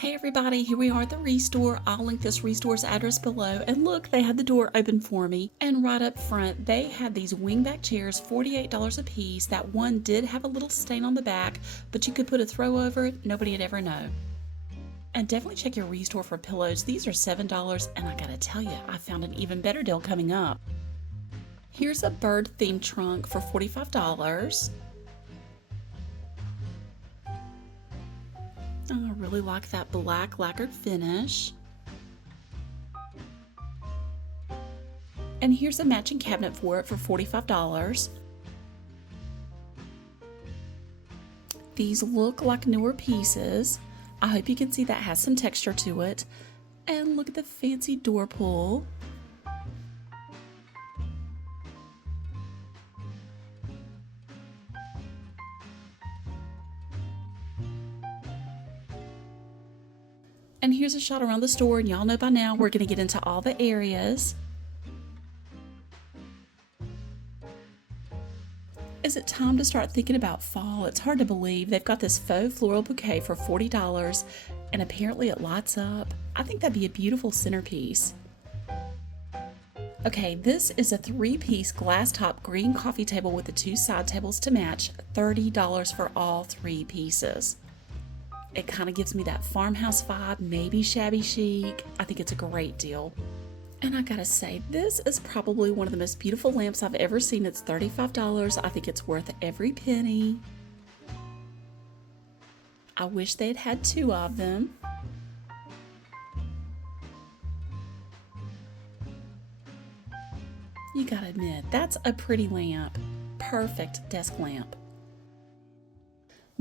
Hey everybody, here we are at the Restore. I'll link this Restore's address below. And look, they had the door open for me. And right up front, they had these wingback chairs, $48 a piece. That one did have a little stain on the back, but you could put a throw over it. Nobody would ever know. And definitely check your Restore for pillows. These are $7, and I gotta tell you, I found an even better deal coming up. Here's a bird themed trunk for $45. I really like that black lacquered finish. And here's a matching cabinet for it for $45. These look like newer pieces. I hope you can see that has some texture to it. And look at the fancy door pull. And here's a shot around the store, and y'all know by now we're going to get into all the areas. Is it time to start thinking about fall? It's hard to believe. They've got this faux floral bouquet for $40, and apparently it lights up. I think that'd be a beautiful centerpiece. Okay, this is a 3-piece glass top green coffee table with the 2 side tables to match, $30 for all 3 pieces. It kind of gives me that farmhouse vibe, maybe shabby chic. I think it's a great deal. And I gotta say, this is probably one of the most beautiful lamps I've ever seen. It's $35. I think it's worth every penny. I wish they had had 2 of them. You gotta admit, that's a pretty lamp. Perfect desk lamp.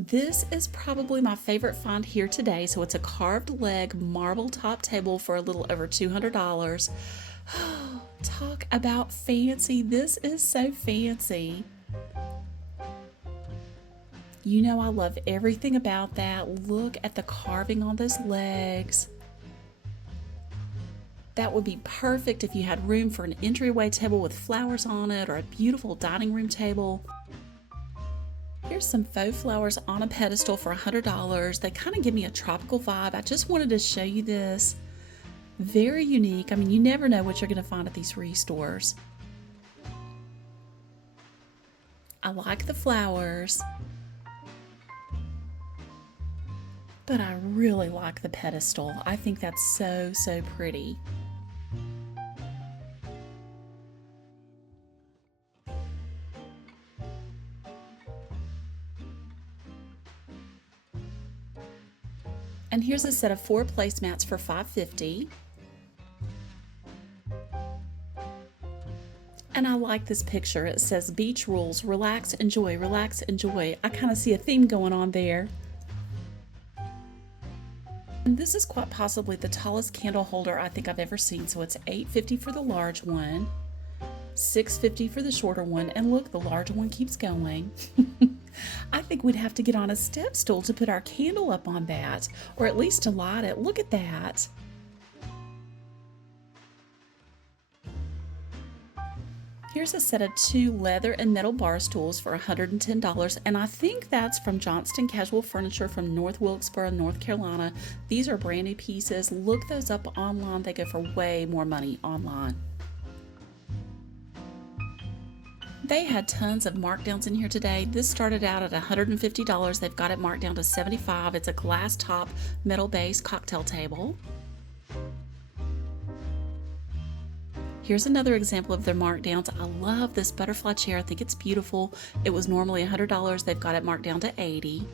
This is probably my favorite find here today. So it's a carved leg marble top table for a little over $200. Talk about fancy. This is so fancy. You know I love everything about that. Look at the carving on those legs. That would be perfect if you had room for an entryway table with flowers on it or a beautiful dining room table. Here's some faux flowers on a pedestal for $100. They kind of give me a tropical vibe. I just wanted to show you this. Very unique. I mean, you never know what you're going to find at these restores. I like the flowers, but I really like the pedestal. I think that's so, so pretty. And here's a set of 4 placemats for $5.50. And I like this picture. It says beach rules, relax, enjoy, relax, enjoy. I kind of see a theme going on there. And this is quite possibly the tallest candle holder I think I've ever seen. So it's $8.50 for the large one, $6.50 for the shorter one. And look, the larger one keeps going. I think we'd have to get on a step stool to put our candle up on that, or at least to light it. Look at that. Here's a set of 2 leather and metal bar stools for $110, and I think that's from Johnston Casual Furniture from North Wilkesboro, North Carolina. These are brand new pieces. Look those up online. They go for way more money online. They had tons of markdowns in here today. This started out at $150. They've got it marked down to $75. It's a glass top, metal base cocktail table. Here's another example of their markdowns. I love this butterfly chair. I think it's beautiful. It was normally $100. They've got it marked down to $80.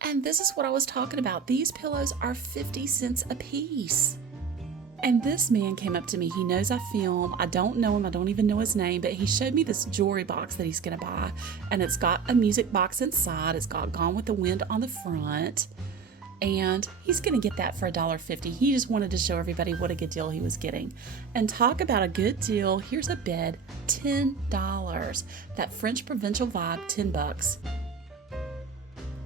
And this is what I was talking about. These pillows are 50 cents a piece. And this man came up to me. He knows I film. I don't know him. I don't even know his name, but he showed me this jewelry box that he's going to buy. And it's got a music box inside. It's got Gone with the Wind on the front. And he's going to get that for $1.50. He just wanted to show everybody what a good deal he was getting. And talk about a good deal. Here's a bed, $10. That French provincial vibe, $10.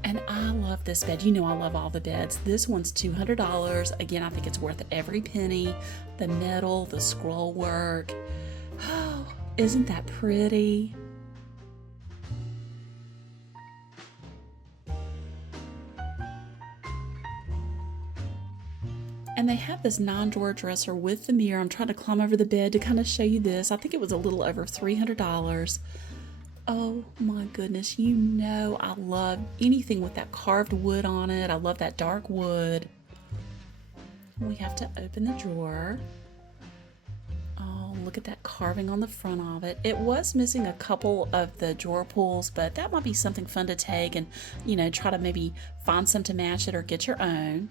And I love this bed. You know I love all the beds. This one's $200. Again, I think it's worth every penny. The metal, the scroll work. Oh, isn't that pretty? And they have this 9-drawer dresser with the mirror. I'm trying to climb over the bed to kind of show you this. I think it was a little over $300. Oh my goodness, you know I love anything with that carved wood on it. I love that dark wood. We have to open the drawer. Oh, look at that carving on the front of it. It was missing a couple of the drawer pulls, but that might be something fun to take and, you know, try to maybe find some to match it or get your own.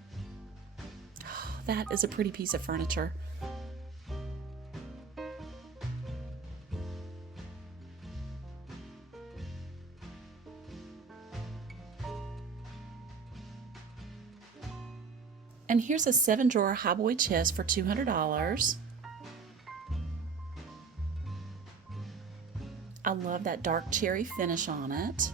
That is a pretty piece of furniture. And here's a 7-drawer highboy chest for $200. I love that dark cherry finish on it.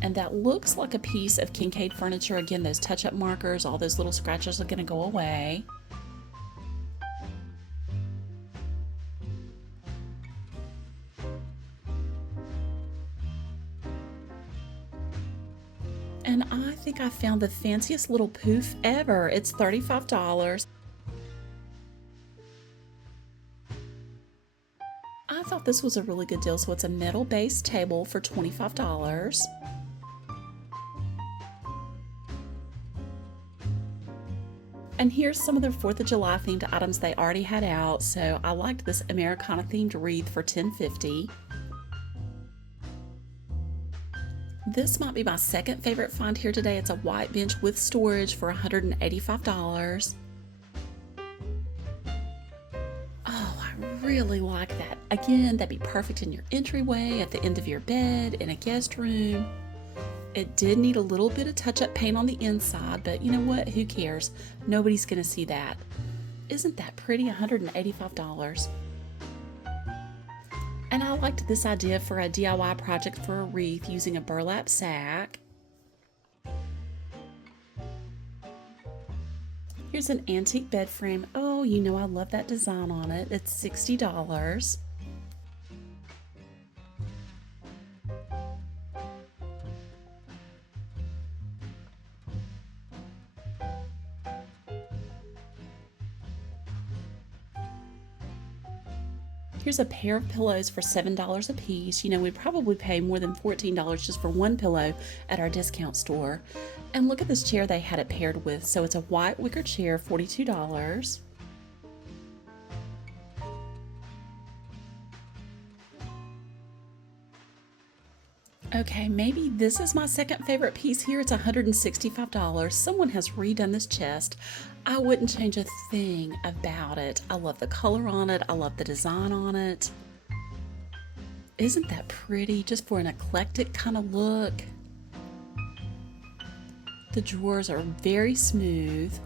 And that looks like a piece of Kincaid furniture. Again, those touch-up markers, all those little scratches are going to go away. And I think I found the fanciest little poof ever. It's $35. I thought this was a really good deal. So it's a metal-based table for $25. And here's some of their 4th of July themed items they already had out. So I liked this Americana themed wreath for $10.50. This might be my second favorite find here today. It's a white bench with storage for $185. Oh, I really like that. Again, that'd be perfect in your entryway, at the end of your bed, in a guest room. It did need a little bit of touch-up paint on the inside, but you know what? Who cares? Nobody's gonna see that. Isn't that pretty? $185. And I liked this idea for a DIY project for a wreath using a burlap sack. Here's an antique bed frame. Oh, you know I love that design on it. It's $60. Here's a pair of pillows for $7 a piece. You know, we'd probably pay more than $14 just for one pillow at our discount store. And look at this chair they had it paired with. So it's a white wicker chair, $42. Okay, maybe this is my second favorite piece here. It's $165. Someone has redone this chest. I wouldn't change a thing about it. I love the color on it. I love the design on it. Isn't that pretty? Just for an eclectic kind of look. The drawers are very smooth.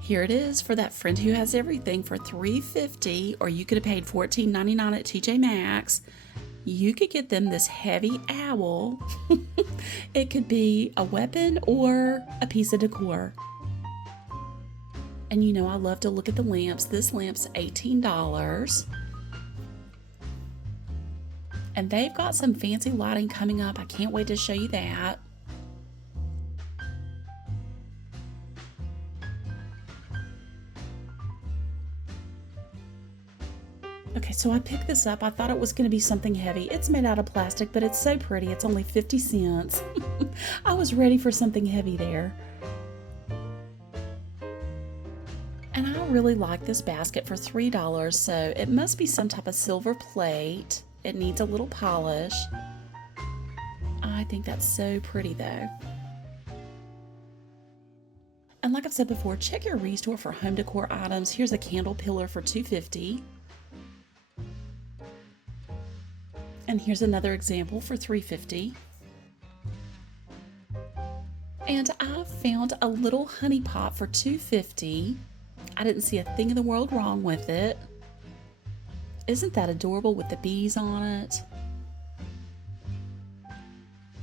Here it is for that friend who has everything for $350, or you could have paid $14.99 at TJ Maxx. You could get them this heavy owl. It could be a weapon or a piece of decor. And you know I love to look at the lamps. This lamp's $18. And they've got some fancy lighting coming up. I can't wait to show you that. Okay, so I picked this up. I thought it was going to be something heavy. It's made out of plastic, but it's so pretty. It's only 50 cents. I was ready for something heavy there. And I really like this basket for $3, so it must be some type of silver plate. It needs a little polish. I think that's so pretty though. And like I've said before, check your restore for home decor items. Here's a candle pillar for $2.50. And here's another example for $3.50. And I found a little honey pot for $2.50. I didn't see a thing in the world wrong with it. Isn't that adorable with the bees on it?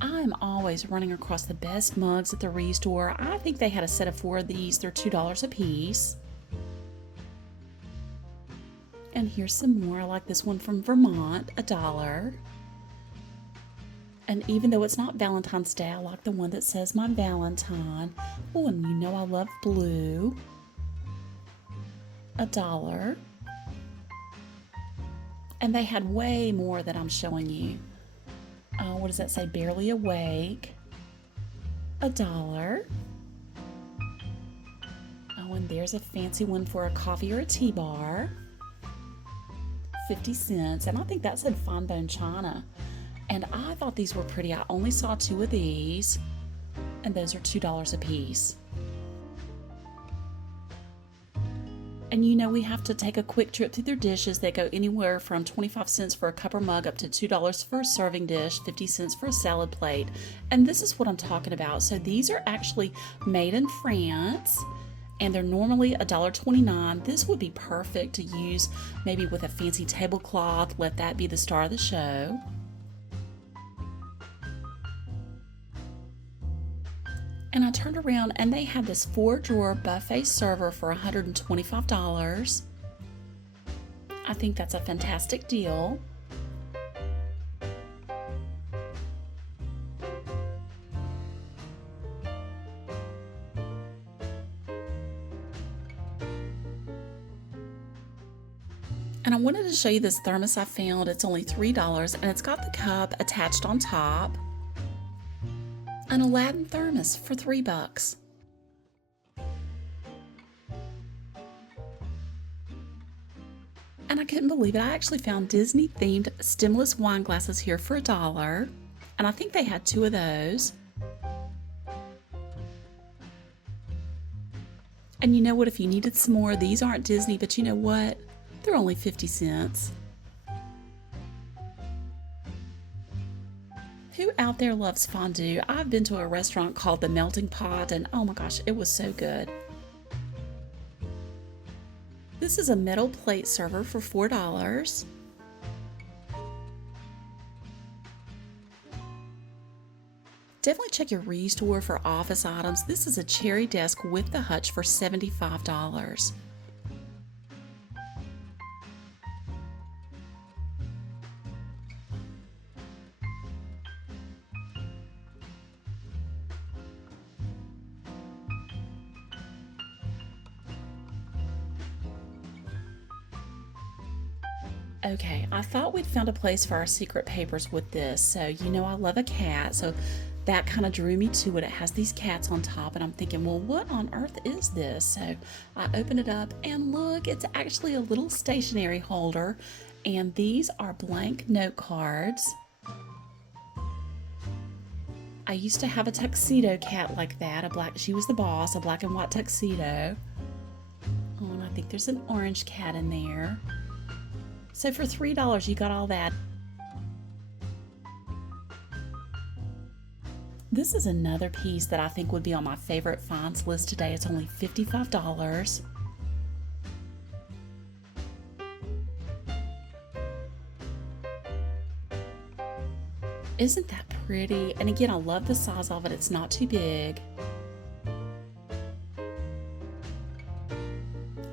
I I'm always running across the best mugs at the Restore. I think they had a set of 4 of these. They're $2 a piece. And here's some more. I like this one from Vermont, $1. And even though it's not Valentine's Day, I like the one that says My Valentine. Oh, and you know I love blue. $1. And they had way more that I'm showing you. What does that say? Barely Awake. $1. Oh, and there's a fancy one for a coffee or a tea bar. 50 cents. And I think that said fine bone china. And I thought these were pretty. I only saw 2 of these. And those are $2 a piece. And you know we have to take a quick trip through their dishes. They go anywhere from 25 cents for a cup or mug up to $2 for a serving dish, 50 cents for a salad plate. And this is what I'm talking about. So these are actually made in France, and they're normally $1.29. This would be perfect to use maybe with a fancy tablecloth. Let that be the star of the show. And I turned around and they had this 4-drawer buffet server for $125. I think that's a fantastic deal. And I wanted to show you this thermos I found. It's only $3 and it's got the cup attached on top. An Aladdin thermos for $3. And I couldn't believe it. I actually found Disney themed stemless wine glasses here for $1. And I think they had 2 of those. And you know what? If you needed some more, these aren't Disney, but you know what? They're only 50 cents. Who out there loves fondue? I've been to a restaurant called The Melting Pot, and oh my gosh, it was so good. This is a metal plate server for $4. Definitely check your Restore for office items. This is a cherry desk with the hutch for $75. Okay, I thought we'd found a place for our secret papers with this. So, you know I love a cat, so that kind of drew me to it. It has these cats on top, and I'm thinking, well, what on earth is this? So I open it up, and look, it's actually a little stationery holder, and these are blank note cards. I used to have a tuxedo cat like that, she was the boss, a black and white tuxedo. Oh, and I think there's an orange cat in there. So for $3, you got all that. This is another piece that I think would be on my favorite finds list today. It's only $55. Isn't that pretty? And again, I love the size of it. It's not too big.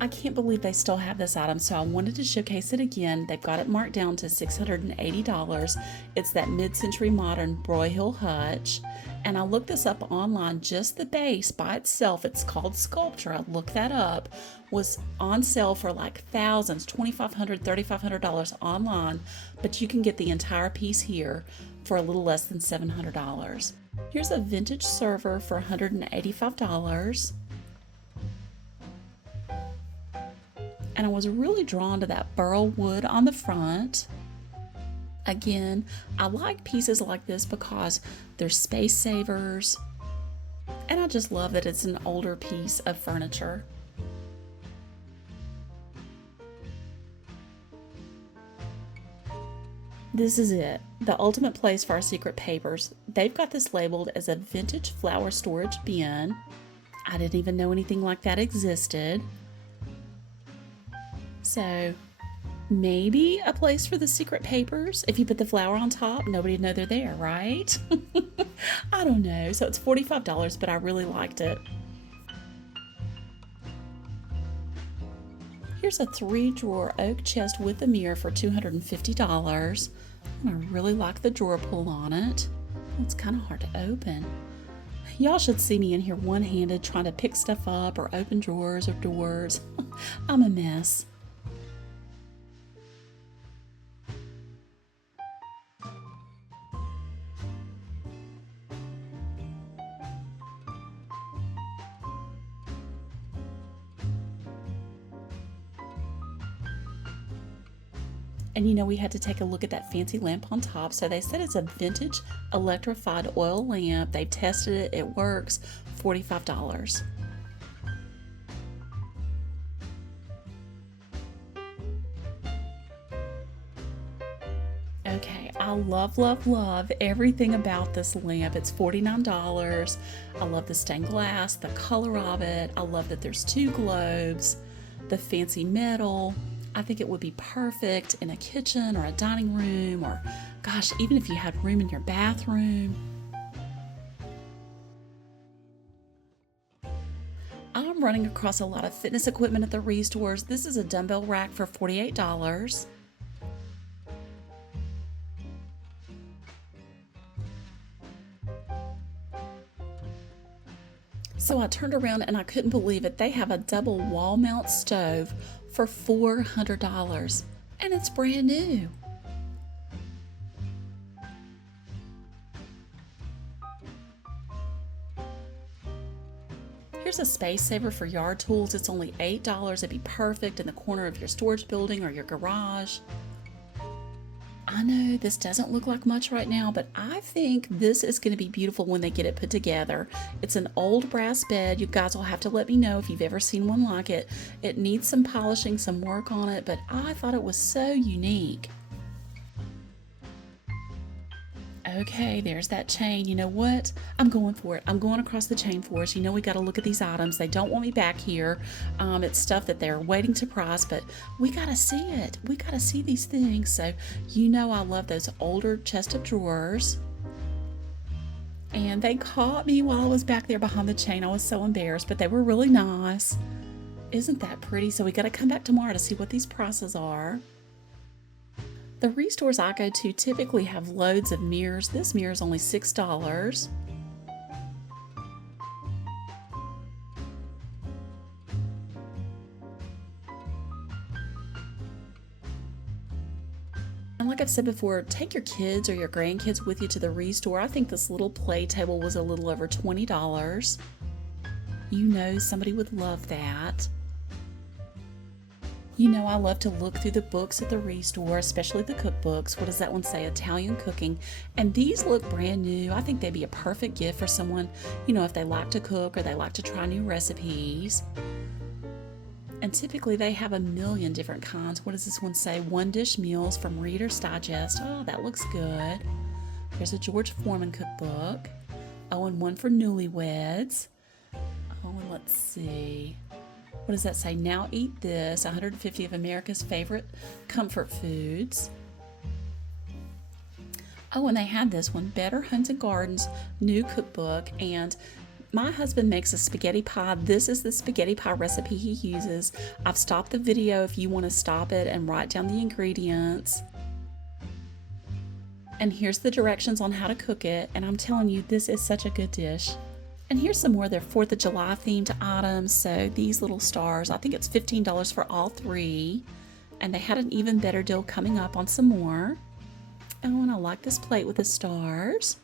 I can't believe they still have this item, so I wanted to showcase it again. They've got it marked down to $680. It's that mid-century modern Broyhill hutch. And I looked this up online. Just the base by itself, it's called Sculpture. I looked that up, was on sale for like thousands, $2,500, $3,500 online, but you can get the entire piece here for a little less than $700. Here's a vintage server for $185. And I was really drawn to that burl wood on the front. Again, I like pieces like this because they're space savers. And I just love that it's an older piece of furniture. This is it, the ultimate place for our secret papers. They've got this labeled as a vintage flower storage bin. I didn't even know anything like that existed. So Maybe a place for the secret papers. If you put the flower on top, nobody'd know they're there, right? I don't know. So it's $45, but I really liked it. Here's a 3-drawer oak chest with a mirror for $250. And I really like the drawer pull on it. It's kind of hard to open. Y'all should see me in here one-handed trying to pick stuff up or open drawers or doors. I'm a mess. And you know, we had to take a look at that fancy lamp on top. So they said it's a vintage electrified oil lamp. They've tested it. It works. $45. Okay, I love everything about this lamp. It's $49. I love the stained glass, the color of it. I love that there's 2 globes, the fancy metal. I think it would be perfect in a kitchen or a dining room, or gosh, even if you had room in your bathroom. I'm running across a lot of fitness equipment at the restores. This is a dumbbell rack for $48. So I turned around and I couldn't believe it. They have a double wall mount stove for $400, and it's brand new. Here's a space saver for yard tools. It's only $8. It'd be perfect in the corner of your storage building or your garage. I know this doesn't look like much right now, but I think this is going to be beautiful when they get it put together. It's an old brass bed. You guys will have to let me know if you've ever seen one like it. It needs some polishing, some work on it, but I thought it was so unique. Okay, there's that chain. You know what? I'm going for it. I'm going across the chain for us. You know we got to look at these items. They don't want me back here. It's stuff that they're waiting to price, but we got to see it. We got to see these things. So you know I love those older chest of drawers. And they caught me while I was back there behind the chain. I was so embarrassed, but they were really nice. Isn't that pretty? So we got to come back tomorrow to see what these prices are. The restores I go to typically have loads of mirrors. This mirror is only $6. And like I've said before, take your kids or your grandkids with you to the restore. I think this little play table was a little over $20. You know somebody would love that. You know I love to look through the books at the restore, especially the cookbooks. What does that one say? Italian cooking. And these look brand new. I think they'd be a perfect gift for someone, you know, if they like to cook or they like to try new recipes. And typically they have a million different kinds. What does this one say? One dish meals from Reader's Digest. Oh, that looks good. There's a George Foreman cookbook. Oh, and one for newlyweds. Oh, and let's see. What does that say? Now eat this, 150 of America's favorite comfort foods. Oh, and they had this one, Better Homes and Gardens, new cookbook. And my husband makes a spaghetti pie. This is the spaghetti pie recipe he uses. I've stopped the video if you want to stop it and write down the ingredients. And here's the directions on how to cook it. And I'm telling you, this is such a good dish. And here's some more of their 4th of July themed items. So these little stars, I think it's $15 for all 3. And they had an even better deal coming up on some more. Oh, and I like this plate with the stars.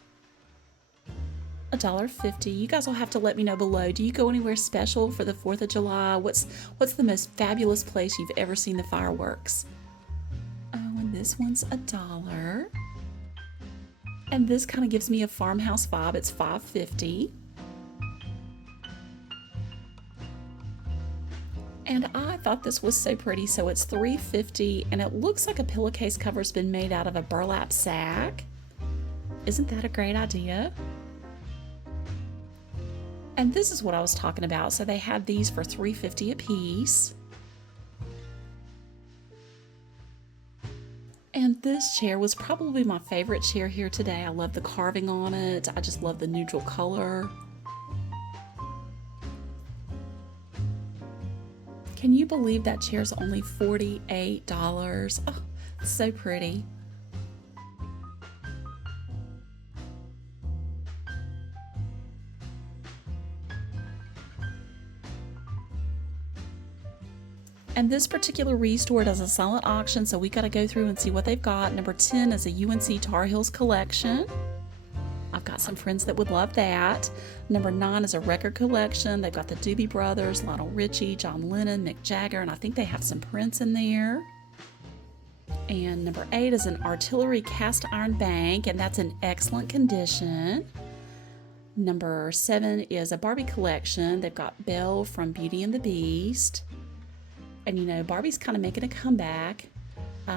$1.50. You guys will have to let me know below. Do you go anywhere special for the 4th of July? What's the most fabulous place you've ever seen the fireworks? Oh, and this one's $1. And this kind of gives me a farmhouse vibe. It's $5.50. And I thought this was so pretty, so it's $3.50, and it looks like a pillowcase cover's been made out of a burlap sack. Isn't that a great idea? And this is what I was talking about. So they had these for $3.50 a piece. And this chair was probably my favorite chair here today. I love the carving on it. I just love the neutral color. Can you believe that chair's only $48? Oh, so pretty. And this particular restore does a silent auction, so we got to go through and see what they've got. Number 10 is a UNC Tar Heels collection. I've got some friends that would love that. Number 9 is a record collection. They've got the Doobie Brothers, Lionel Richie, John Lennon, Mick Jagger, and I think they have some Prince in there. And number 8 is an artillery cast iron bank, and that's in excellent condition. Number 7 is a Barbie collection. They've got Belle from Beauty and the Beast. And you know, Barbie's kind of making a comeback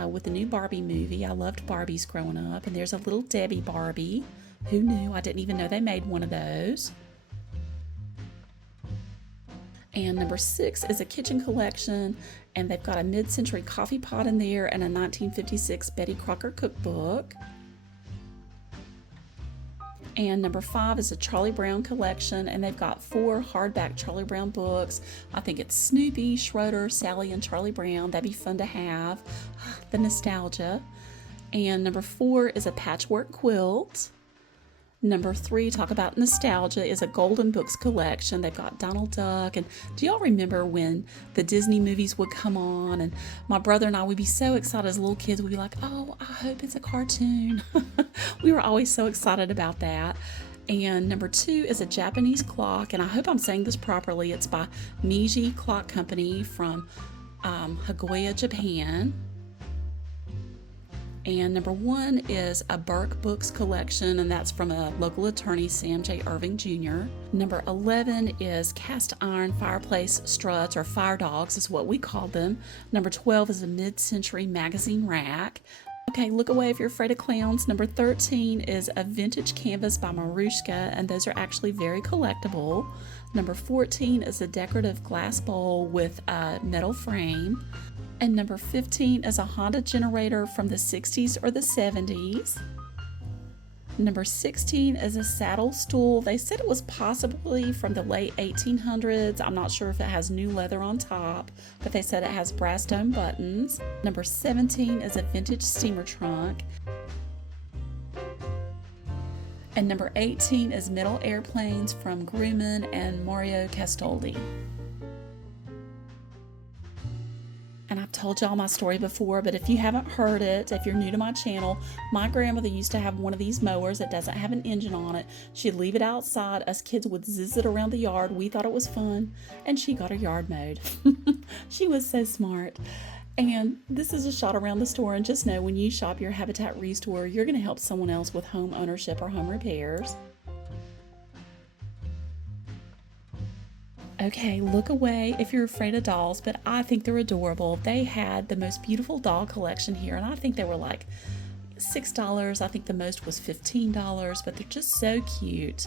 with the new Barbie movie. I loved Barbies growing up. And there's a little Debbie Barbie. Who knew? I didn't even know they made one of those. And number 6 is a kitchen collection. And they've got a mid-century coffee pot in there and a 1956 Betty Crocker cookbook. And number 5 is a Charlie Brown collection, and they've got 4 hardback Charlie Brown books. I think it's Snoopy, Schroeder, Sally, and Charlie Brown. That'd be fun to have. The nostalgia. And number 4 is a patchwork quilt. Number 3, talk about nostalgia, is a Golden Books collection. They've got Donald Duck. And do y'all remember when the Disney movies would come on? And my brother and I would be so excited as little kids. We'd be like, oh, I hope it's a cartoon. We were always so excited about that. And number 2 is a Japanese clock. And I hope I'm saying this properly. It's by Meiji Clock Company from Nagoya, Japan. And number 1 is a Burke Books collection, and that's from a local attorney, Sam J. Irving Jr. Number 11 is cast iron fireplace struts, or fire dogs is what we call them. Number 12 is a mid-century magazine rack. Okay, look away if you're afraid of clowns. Number 13 is a vintage canvas by Marushka, and those are actually very collectible. Number 14 is a decorative glass bowl with a metal frame. And number 15 is a Honda generator from the 60s or the 70s. Number 16 is a saddle stool. They said it was possibly from the late 1800s. I'm not sure if it has new leather on top, but they said it has brass dome buttons. Number 17 is a vintage steamer trunk. And number 18 is metal airplanes from Grumman and Mario Castoldi. And I've told y'all my story before, but if you haven't heard it, if you're new to my channel, my grandmother used to have one of these mowers that doesn't have an engine on it. She'd leave it outside. Us kids would zizz it around the yard. We thought it was fun, and she got her yard mowed. She was so smart. And this is a shot around the store, and just know when you shop your Habitat Restore, you're going to help someone else with home ownership or home repairs. Okay, look away if you're afraid of dolls, but I think they're adorable. They had the most beautiful doll collection here, and I think they were like $6. I think the most was $15, but they're just so cute.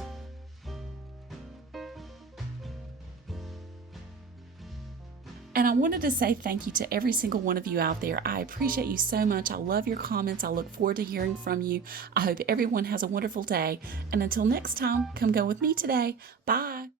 And I wanted to say thank you to every single one of you out there. I appreciate you so much. I love your comments. I look forward to hearing from you. I hope everyone has a wonderful day. And until next time, come go with me today. Bye.